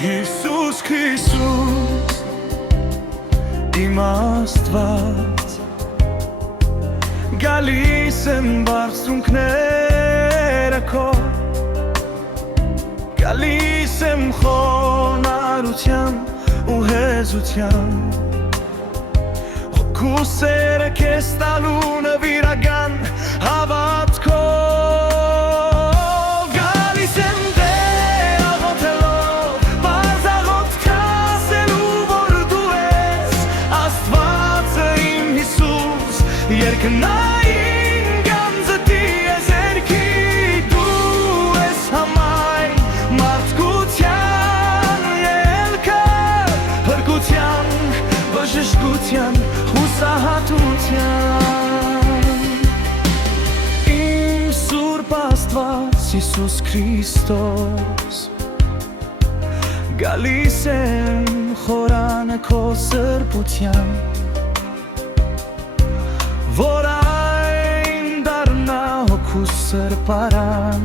Հիսուս Քրիստոս իմ Աստված գալիս եմ բարձունքները քո գալիս եմ խոնարհության ու հեզության հոգու սերը քեզ տալու նվիրական հավատքով գալիս եմ Տեր աղոթելով պարզ աղոթք ասելու որ դու ես Աստվածը իմ Հիսուս երկնային գանձը տիեզերքի դու ես համայն մարդկության ելքը փրկության բժշկության հուսահատության իմ Սուրբ Աստված Հիսուս Քրիստոս գալիս եմ խորանը քո սրբության որ այն դառնա հոգու սրբարան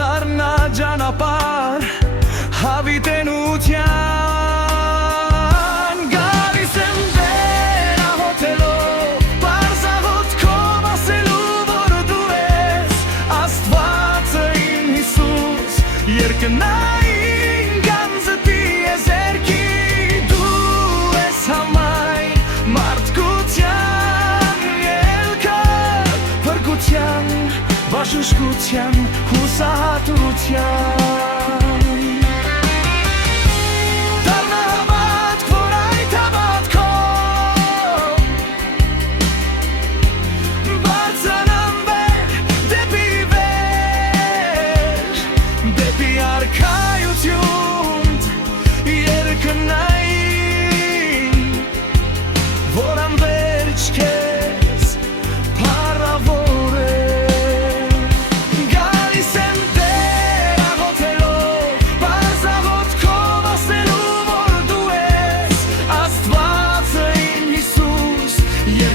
դառնա ճանապարհ հավիտենության գալիս եմ Տեր աղոթելով պարզ աղոթքով ասելու որ դու ես Աստվածը իմ Հիսուս երկնային գանձը տիեզերքի դու ես համայն մարդկության ելքը փրկության բժշկության հուսահատության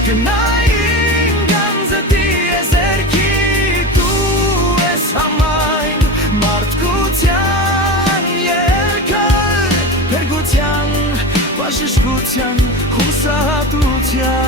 Երկնային գանձը տիեզերքի դու ես համայն մարդկության ելքը փրկության բժշկության հուսահատության